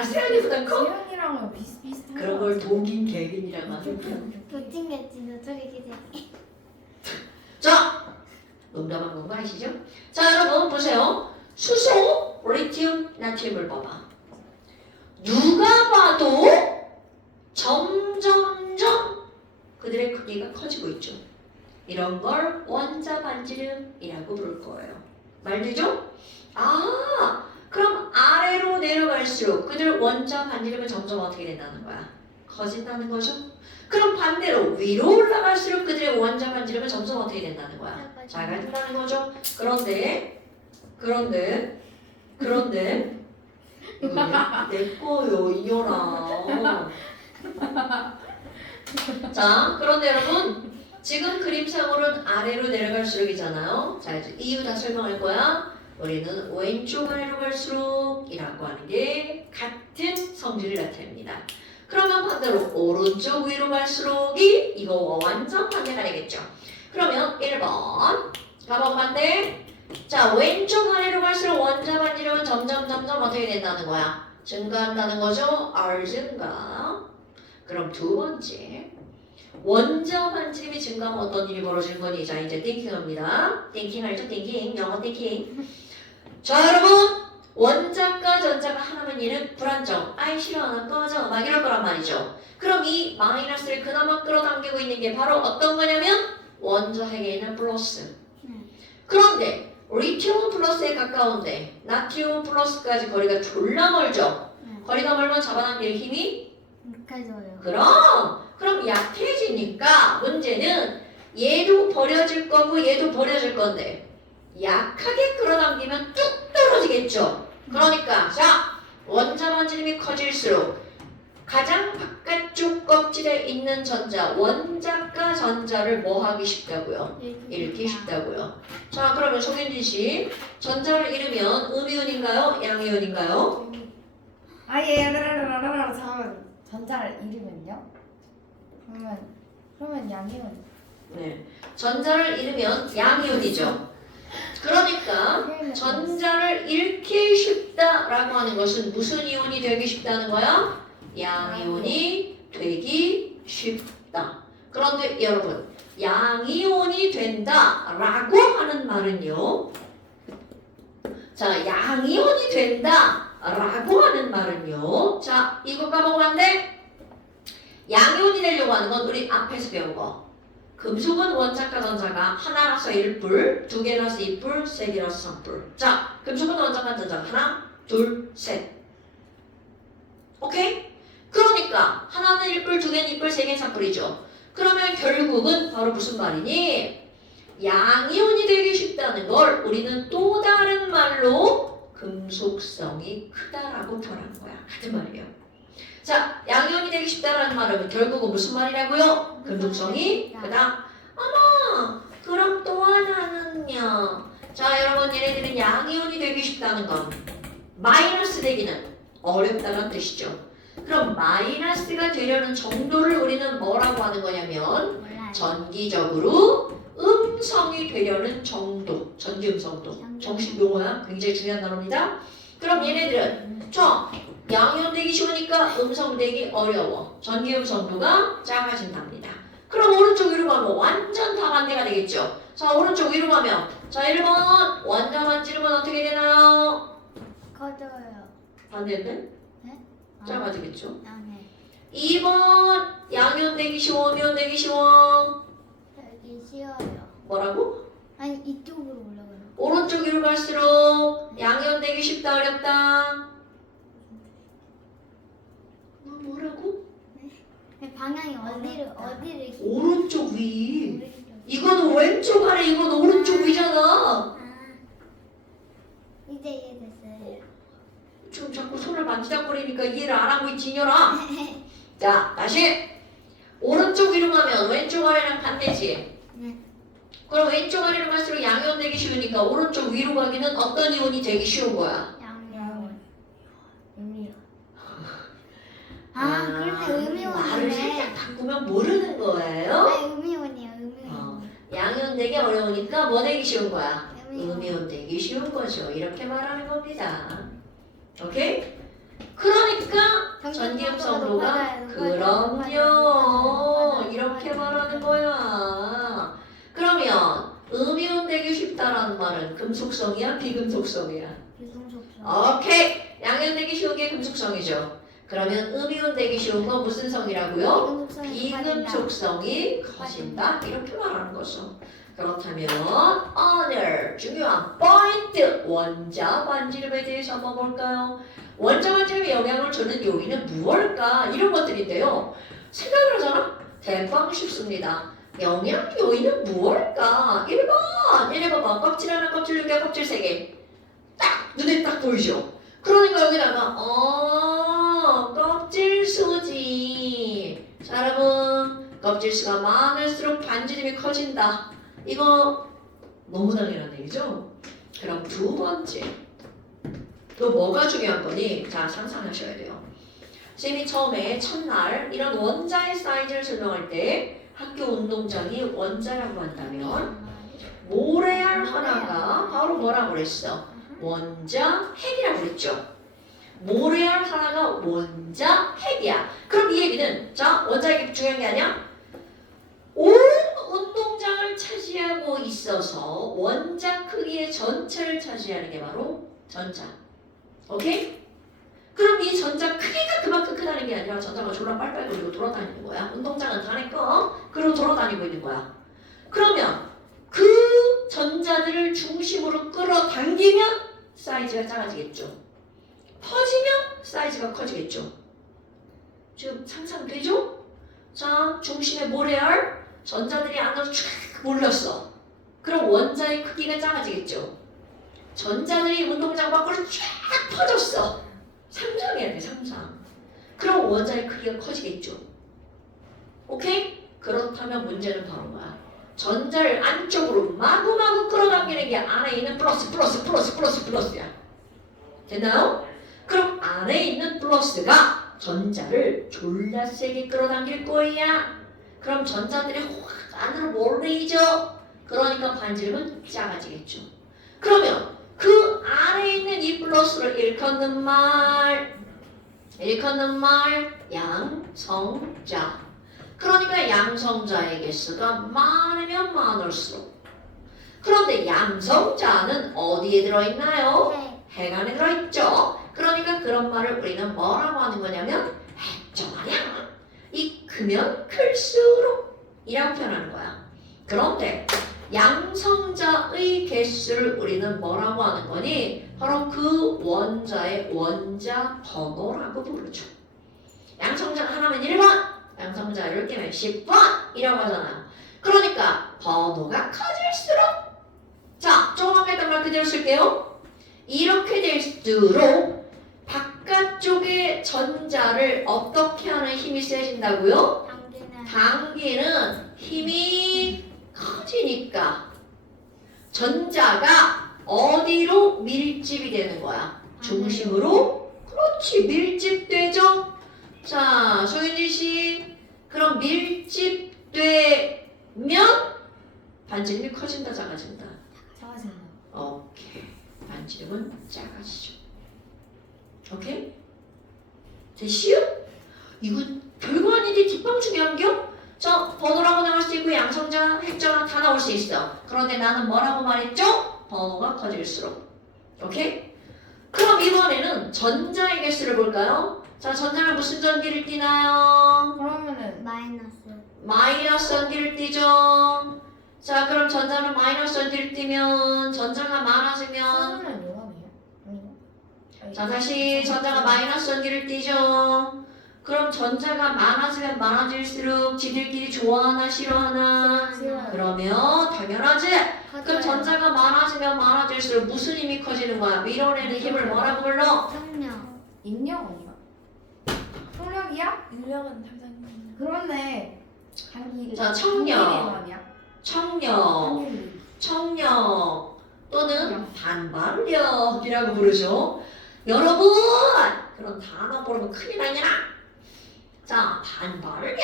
세연이보다 커? 세연이랑은 비슷비슷한 그런 걸 독인 개긴이라고 하죠. 도찐겠지 저쪽에 기대. 자, 농담한 건 거 아시죠? 자, 여러분 보세요. 수소, 리튬, 나트륨을 봐봐. 누가 봐도 점점점 그들의 크기가 커지고 있죠. 이런 걸 원자 반지름이라고 부를 거예요. 말되죠? 아, 그럼 아래로 내려갈수록 그들 원자 반지름은 점점 어떻게 된다는 거야? 커진다는 거죠? 그럼 반대로 위로 올라갈수록 그들의 원자 반지름은 점점 어떻게 된다는 거야? 작아진다는 거죠? 그런데 이거 내 거요 이녀라. 자, 그런데 여러분 지금 그림상으로는 아래로 내려갈수록이잖아요. 자, 이제 이유 다 설명할 거야. 우리는 왼쪽 아래로 갈수록 이라고 하는 게 같은 성질을 나타냅니다. 그러면 반대로 오른쪽 위로 갈수록이 이거 완전 반대가 되겠죠. 그러면 1번 가방 반대. 자, 왼쪽 아래로 갈수록 원자 반지름은 점점 어떻게 된다는 거야? 증가한다는 거죠. R 증가. 그럼 두 번째 원자 반지름이 증가하면 어떤 일이 벌어지는 거니? 자, 이제 띵킹합니다. 띵킹 알죠? 띵킹. 영어 띵킹. 자, 여러분 원자과 전자가 하나면 얘는 불안정. 아이 싫어 나 꺼져 막 이럴 거란 말이죠. 그럼 이 마이너스를 그나마 끌어당기고 있는 게 바로 어떤 거냐면 원자핵에 있는 플러스. 그런데 리튬은 플러스에 가까운데 나트륨은 플러스까지 거리가 졸라 멀죠. 거리가 멀면 잡아당길 힘이 약해져요. 그럼 약해지니까 문제는 얘도 버려질 거고 얘도 버려질 건데 약하게 끌어당기면 뚝 떨어지겠죠. 그러니까 자, 원자 반지름이 커질수록 가장 바깥쪽 껍질에 있는 전자 원자과 전자를 뭐 하기 쉽다고요? 잃기 쉽다고요. 자, 그러면 송윤진 씨 전자를 잃으면 음이온인가요? 양이온인가요? 아예 잠깐만 전자를 잃으면요? 그러면 양이온. 네, 전자를 잃으면 양이온이죠. 그러니까 전자를 잃기 쉽다라고 하는 것은 무슨 이온이 되기 쉽다는 거야? 양이온이 되기 쉽다. 그런데 여러분, 양이온이 된다라고 하는 말은요. 자, 양이온이 된다라고 하는 말은요. 자, 이거 까먹으면 안 돼? 양이온이 되려고 하는 건 우리 앞에서 배운 거. 금속은 원자과 전자가 하나라서 1뿔, 두 개라서 2뿔, 세 개라서 3뿔. 자, 금속은 원자과 전자가 하나, 둘, 셋. 오케이? 그러니까 하나는 1뿔, 두 개는 2뿔, 세 개는 3뿔이죠. 그러면 결국은 바로 무슨 말이니? 양이온이 되기 쉽다는 걸 우리는 또 다른 말로 금속성이 크다라고 표현한 거야. 같은 말이에요. 자, 양이온이 되기 쉽다라는 말은 결국은 무슨 말이라고요? 금속성이 크다. 어머, 그럼 또 하나는요. 자, 여러분 얘네들은 양이온이 되기 쉽다는 건 마이너스 되기는 어렵다는 뜻이죠. 그럼 마이너스가 되려는 정도를 우리는 뭐라고 하는 거냐면 몰라요. 전기적으로 음성이 되려는 정도, 전기 음성도. 정식 용어야. 굉장히 중요한 단어입니다. 그럼 얘네들은 양이온 되기 쉬우니까 음성 되기 어려워. 전기 음성도가 작아진답니다. 그럼 오른쪽 위로 가면 완전 다 반대가 되겠죠. 자, 오른쪽 위로 가면 자, 1번 원자 반지름은 어떻게 되나요? 커져요. 반대인데? 네? 작아지겠죠. 아, 네. 2번 양이온 되기 쉬워, 음이온 되기 쉬워. 여기 쉬워요. 뭐라고? 아니 이쪽으로 올라가요. 오른쪽 위로 갈수록 양이온 되기 쉽다, 어렵다? 뭐라고? 방향이 어디를 오른쪽 위. 오른쪽. 이거는 왼쪽 아래, 이거는 오른쪽 위잖아. 아, 이제 이해됐어요. 지금 자꾸 손을 만지작거리니까 이해를 안 하고 있지, 이녀라. 자, 다시. 오른쪽 위로 가면 왼쪽 아래랑 반대지. 네. 그럼 왼쪽 아래로 갈수록 양이온 되기 쉬우니까 오른쪽 위로 가기는 어떤 이온이 되기 쉬운 거야? 양이온. 음이온. 그런데 말을 살짝 음이온이네. 바꾸면 모르는 거예요. 아, 음이온이에요. 음이온. 양이온 되기 어려우니까 뭐 되기 쉬운 거야? 음이온. 음이온 되기 쉬운 거죠. 이렇게 말하는 겁니다. 오케이? 그러니까 전기음성도가 그럼요. 이렇게 말하는 거야. 그러면 음이온 되기 쉽다라는 말은 금속성이야? 비금속성이야? 비금속성. 오케이. 양이온 되기 쉬운 게 금속성이죠. 그러면 음이온 되기 쉬운 거 무슨 성이라고요? 비금 속 속성이 커진다. 이렇게 말하는 거죠. 그렇다면 others 중요한 포인트 원자 반지름에 대해서 한번 볼까요? 원자 반지름에 영향을 주는 요인은 무엇일까? 이런 것들인데요. 생각을 하잖아? 대빵 쉽습니다. 영향 요인은 무엇일까? 1번! 얘네 봐봐. 껍질 하나, 껍질 2개, 껍질 3개. 딱! 눈에 딱 보이죠? 그러니까 여기다가 껍질 수지. 자 여러분 껍질 수가 많을수록 반지름이 커진다. 이거 너무 당연한 얘기죠? 그럼 두 번째 또 뭐가 중요한 거니? 자 상상하셔야 돼요. 쌤이 처음에 첫날 이런 원자의 사이즈를 설명할 때 학교 운동장이 원자라고 한다면 모래알 하나가 바로 뭐라고 그랬어? 원자 핵이라고 그랬죠. 모래알 하나가 원자 핵이야. 그럼 이 얘기는 자 원자 핵이 중요한 게 아니야? 온 운동장을 차지하고 있어서 원자 크기의 전체를 차지하는 게 바로 전자. 오케이? 그럼 이 전자 크기가 그만큼 크다는 게 아니라 전자가 졸라 빨빨 거리고 돌아다니는 거야. 운동장은 다 내 거. 그리고 돌아다니고 있는 거야. 그러면 그 전자들을 중심으로 끌어당기면 사이즈가 작아지겠죠. 퍼지면 사이즈가 커지겠죠. 지금 상상되죠? 자, 중심에 모래알 전자들이 안으로 쫙 몰렸어. 그럼 원자의 크기가 작아지겠죠. 전자들이 운동장 밖으로 쫙 퍼졌어. 상상해야 돼, 상상. 그럼 원자의 크기가 커지겠죠. 오케이? 그렇다면 문제는 바로 뭐야? 전자를 안쪽으로 마구마구 끌어당기는 게 안에 있는 플러스야. 됐나요? 그럼 안에 있는 플러스가 전자를 졸라 세게 끌어당길 거야. 그럼 전자들이 확 안으로 몰리죠. 그러니까 반지름은 작아지겠죠. 그러면 그 안에 있는 이 플러스를 일컫는 말 양성자. 그러니까 양성자의 개수가 많으면 많을수록. 그런데 양성자는 어디에 들어있나요? 핵 안에 들어있죠. 그러니까 그런 말을 우리는 뭐라고 하는 거냐면 핵정화량. 이 크면 클수록 이라고 표현하는 거야. 그런데 양성자의 개수를 우리는 뭐라고 하는 거니? 바로 그 원자의 원자 번호라고 부르죠. 양성자 하나면 1번, 양성자 10개면 10번 이라고 하잖아요. 그러니까 번호가 커질수록 자, 조금 했던 말 그대로 쓸게요. 이렇게 될수록 바깥쪽의 전자를 어떻게 하는 힘이 세진다고요? 당기는 힘이 커지니까 전자가 어디로 밀집이 되는 거야? 중심으로? 그렇지, 밀집되죠? 자, 소윤지 씨, 그럼 밀집되면 반지름이 커진다, 작아진다? 작아진다. 오케이. 반지름은 작아지죠. 오케이? 됐시요? 이거 별거 아닌데 뒷방 중요한겨? 저 번호라고 나올 수 있고 양성자, 핵전화 다 나올 수 있어. 그런데 나는 뭐라고 말했죠? 번호가 커질수록. 오케이? 그럼 이번에는 전자의 개수를 볼까요? 자, 전자는 무슨 전기를 띠나요? 그러면은 마이너스 전기를 띠죠. 자, 그럼 전자는 마이너스 전기를 띠면 전자가 많아지면 수는 요한이에요? 아니요. 자, 다시 전자가 마이너스 전기를 띠죠. 그럼 전자가 많아지면 많아질수록 지들끼리 좋아하나 싫어하나? 그러면 당연하지. 그럼 전자가 많아지면 많아질수록 무슨 힘이 커지는 거야? 밀어내는 힘을 뭐라고 불러? 인력 아니야? 속력이야? 인력은 항상 그렇네. 단기. 자, 청력. 아니야? 청력, 청력 또는 반발력이라고 부르죠. 여러분, 그런 단어 모르면 큰일 나냐? 자, 반발력.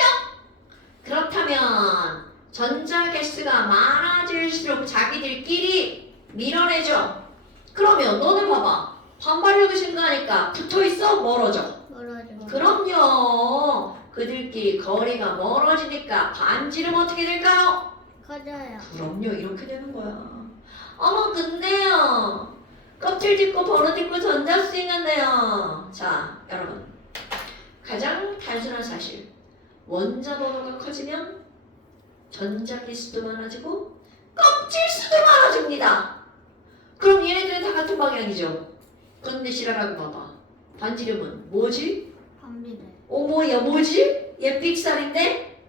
그렇다면 전자 개수가 많아질수록 자기들끼리 밀어내죠. 그러면 너네 봐봐. 반발력이 증가하니까 붙어있어? 멀어져? 그럼요. 그들끼리 거리가 멀어지니까 반지름 어떻게 될까요? 커져요. 그럼요. 이렇게 되는 거야. 어머 근데요. 껍질 딛고 버릇 딛고 전자 쓰이는데요. 자 여러분. 가장 단순한 사실. 원자 번호가 커지면 전자기수도 많아지고 껍질수도 많아집니다. 그럼 얘네들은 다 같은 방향이죠. 그런데 실화라고 봐봐. 반지름은 뭐지? 반비례. 뭐야 뭐지? 얘 삑살인데?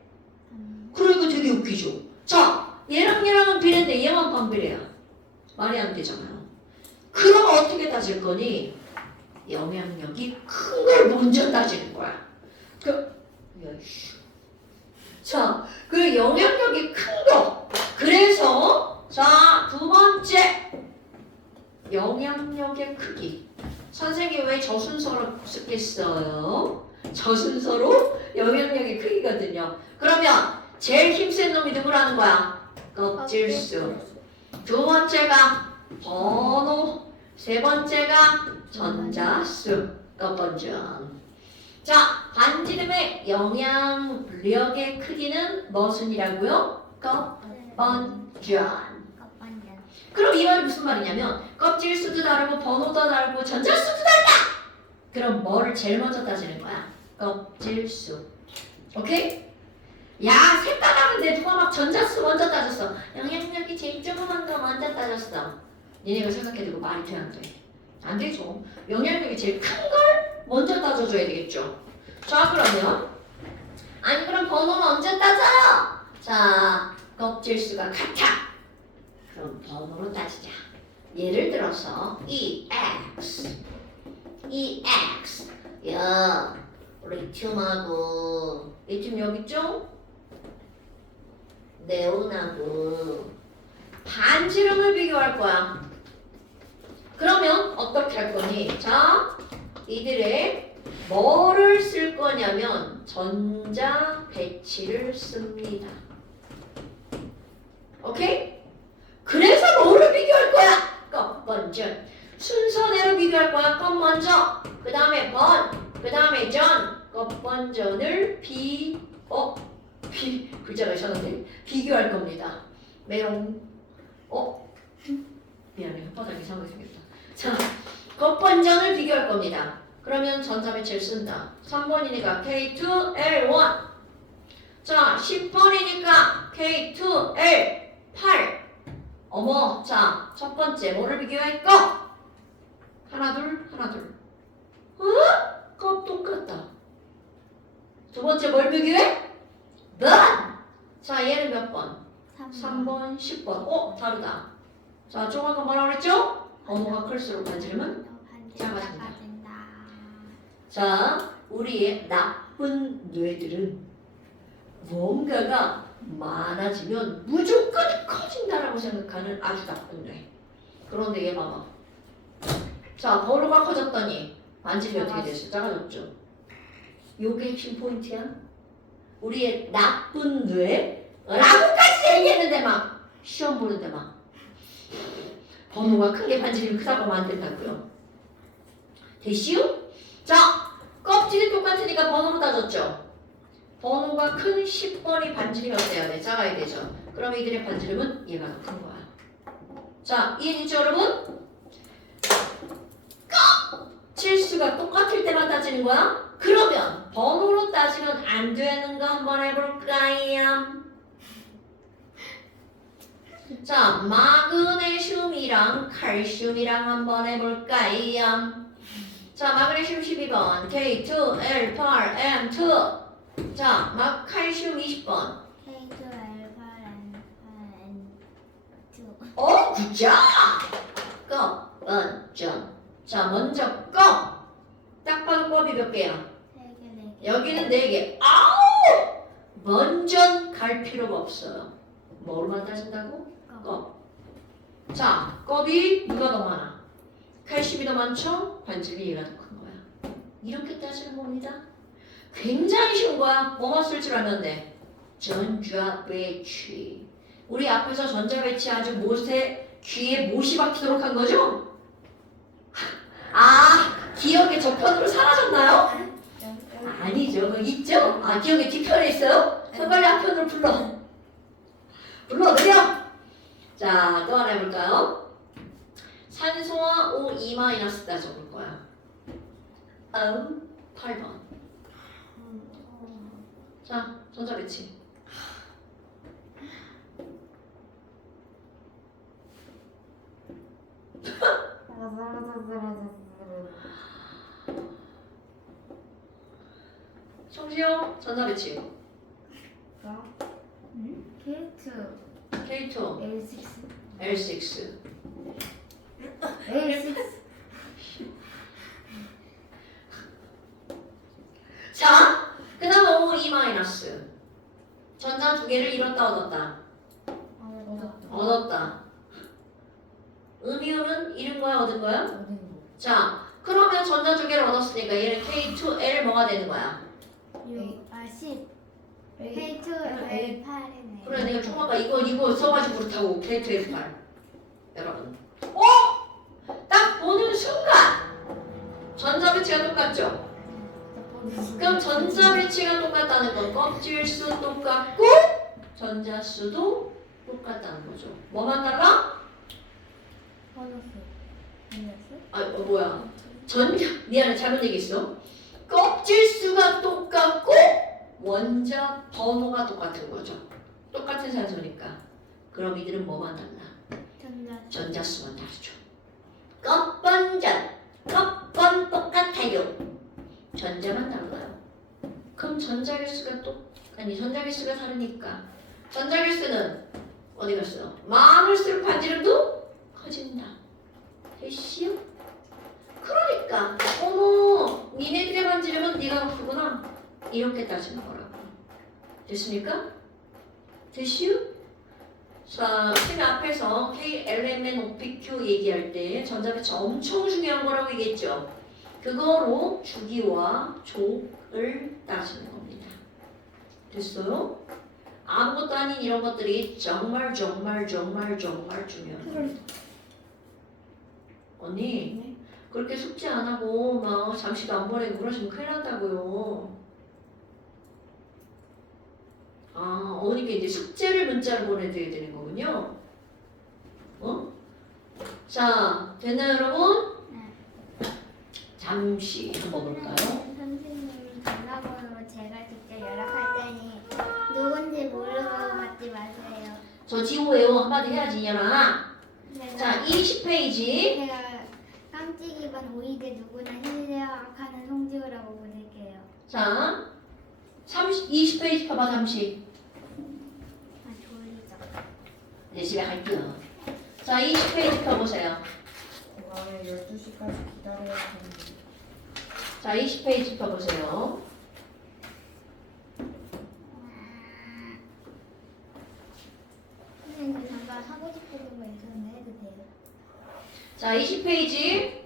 그리고 되게 웃기죠. 자, 얘랑은 비례인데 얘만 반비례야. 말이 안 되잖아요. 그럼 어떻게 따질 거니? 영향력이 큰 걸 먼저 따지는 거야. 자, 그 영향력이 큰 거. 그래서 자, 두 번째 영향력의 크기. 선생님 왜 저 순서로 쓰겠어요? 저 순서로 영향력의 크기거든요. 그러면 제일 힘센 놈이 누구라는 거야? 껍질수. 두 번째가 번호. 세 번째가 전자수. 껍번전. 자, 반지름의 영향력의 크기는 무슨이라고요? 껍번전. 껍반전. 그럼 이 말이 무슨 말이냐면 껍질수도 다르고 번호도 다르고 전자수도 다르다. 그럼 뭐를 제일 먼저 따지는 거야? 껍질수. 오케이? 야, 색깔 다른데 누가 막 전자수 먼저 따졌어. 영향력이 제일 조그만 거 먼저 따졌어. 니네가 생각해도 말이 돼, 안 돼? 안 되죠. 영향력이 제일 큰 걸 먼저 따져줘야 되겠죠. 자, 그러면 아니 그럼 번호는 언제 따져요? 자, 껍질수가 같아. 그럼 번호로 따지자. 예를 들어서 EX. 야, 리튬하고 리튬 여기 있죠? 네온하고 반지름을 비교할 거야. 그러면 어떻게 할 거니? 자, 이들의 뭐를 쓸 거냐면 전자 배치를 씁니다. 오케이? 그래서 뭐를 비교할 거야? 껍 먼저. 순서대로 비교할 거야. 껍 먼저. 그 다음에 번. 그 다음에 전. 껍 번전을 글자가 이상한데? 비교할 겁니다. 메롱. 미안해. 혓바닥 이상하게 생겼다. 자, 껍 번전을 비교할 겁니다. 그러면 전자 배치를 쓴다. 3번이니까 K2L1. 자, 10번이니까 K2L8. 어머, 자, 첫 번째 뭐를 비교할 거? 하나, 둘. 거 똑같다. 두 번째 뭘 비교해? 번. 자, 얘는 몇 번? 3번, 10번. 다르다. 자, 종아가 뭐라 그랬죠? 번호가 클수록 반지름은 작아진다. 자, 우리의 나쁜 뇌들은 뭔가가 많아지면 무조건 커진다라고 생각하는 아주 나쁜 뇌. 그런데 얘 봐봐. 자, 번호가 커졌더니 반지름이 어떻게 됐어? 작아졌죠? 요게 핵심 포인트야. 우리의 나쁜 뇌라고까지 얘기했는데 막 시험 보는데 막 번호가 큰 게 반지름이 크다고 하면 안 된다고요. 됐시요? 자, 껍질이 똑같으니까 번호로 따졌죠? 번호가 큰 10번이 반지름이 어때야 돼? 작아야 되죠? 그럼 이들의 반지름은 얘가 더 큰 거야. 자, 이해되죠 여러분? 껍질수가 똑같을 때만 따지는 거야? 그러면 번호로 따지면 안 되는 거 한번 해볼까요? 자, 마그네슘이랑 칼슘이랑 한번 해볼까요? 자, 마그네슘 12번 K2L8M2. 자, 칼슘 20번 굿잡! 껍, 번전. 자, 먼저 껍. 딱 봐도 껍이 몇 개야? 여기는 4개. 아우! 먼전 갈 필요가 없어요. 뭐로만 따진다고? 껍. 자, 껍이 누가 더 많아? 칼슘이 더 많죠? 반지름이 얘가 더 큰 거야. 이렇게 따지는 겁니다. 굉장히 쉬운 거야. 뭐만 쓸 줄 알면 돼. 전자 배치. 우리 앞에서 전자 배치 아주 못에 귀에 못이 박히도록 한 거죠? 기억의 저편으로 사라졌나요? 아니죠. 있죠? 기억의 뒤편에 있어요? 빨리 앞편으로 불러드려. 자, 또 하나 해볼까요? 산소와 O2- 따져볼 거야. 8번. 자, 전자배치. 성시영, 전자배치. K2 K2, L6 L6. L6 자, 그 다음 O2 마이너스. 전자 두 개를 잃었다, 얻었다. 얻었다. 음이온은 잃은 거야, 얻은 거야? 얻은 거. 자, 그러면 전자 두 개를 얻었으니까 얘는 K2L 뭐가 되는 거야? 6 아 10 A K2 L8이네 그래, 내가 좀 아까 이거 써가지고 그렇다고 K2L8. 여러분. 딱 보는 순간 전자 배치가 똑같죠? 그럼 전자 배치가 똑같다는 건 껍질 수 똑같고 전자 수도 똑같다는 거죠. 뭐만 달라? 보너스 뭐야? 미안해, 잘못 얘기했어. 껍질 수가 똑같고 원자 번호가 똑같은 거죠. 똑같은 산소니까. 그럼 이들은 뭐만 달라? 전자 전자 수만 다르죠. 껍번 똑같아요. 전자만 달라요. 그럼 전자개수가 전자개수가 다르니까 전자개수는 어디 갔어? 많을수록 반지름도 커진다. 됐시요? 그러니까 어머 니네들의 반지름은 네가 크구나 이렇게 따지는 거라고. 됐습니까? 됐시요? 자, 쌤이 앞에서 KLMN, OPQ 얘기할 때 전자배치 엄청 중요한 거라고 얘기했죠. 그거로 주기와 족을 따지는 겁니다. 됐어요? 아무것도 아닌 이런 것들이 정말 중요해요. 언니, 그렇게 숙제 안 하고 막 잠시도 안 보내고 그러시면 큰일 난다고요. 어머니께 이제 숙제를 문자로 보내드려야 되는 거군요. 자, 됐나요, 여러분? 잠시 한번 볼까요? 선생님이 전화번호 제가 직접 연락할 테니 누군지 모르고 받지 마세요. 저 지호 외워 한마디 해야지, 이년아. 제가, 자, 20페이지. 제가 깜찍이반 오이대 누구나 힘내어하는 송지우라고 보낼게요. 자, 20페이지 봐봐, 잠시. 아 졸리죠. 이제 집에 갈게요. 자, 20페이지 펴보세요. 다음에 12시까지 기다려야 되는데. 자, 20페이지 펴보세요. 선생님 잠깐 하고 싶은 거 있었는데 해도 돼요? 자, 20페이지.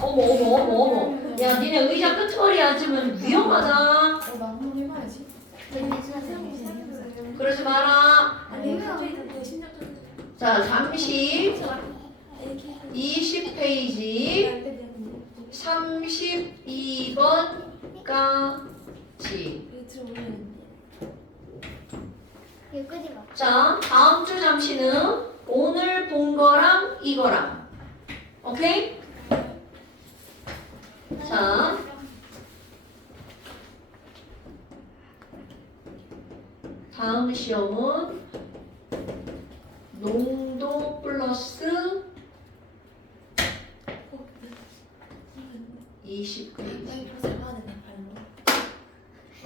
어머. 야, 니네 의자 끄트머리 앉으면 위험하다. 나 한번 해봐야지. 선생님 그러지 마라. 아니 갑자기 그 신장 자, 잠시 20페이지 좀 32번까지. 이거 들어오면 이거 끄지 마. 자, 다음 주 잠시는 오늘 본 거랑 이거랑. 오케이? 자, 다음 시험은 농도 플러스 20페이지. 이거 잡아야 되나 발로?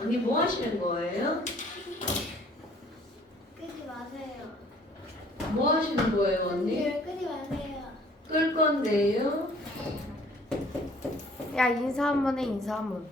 언니 뭐 하시는 거예요? 끄지 마세요. 뭐 하시는 거예요, 언니? 끄지 마세요. 끌 건데요. 야 인사 한 번 해 인사 한 번.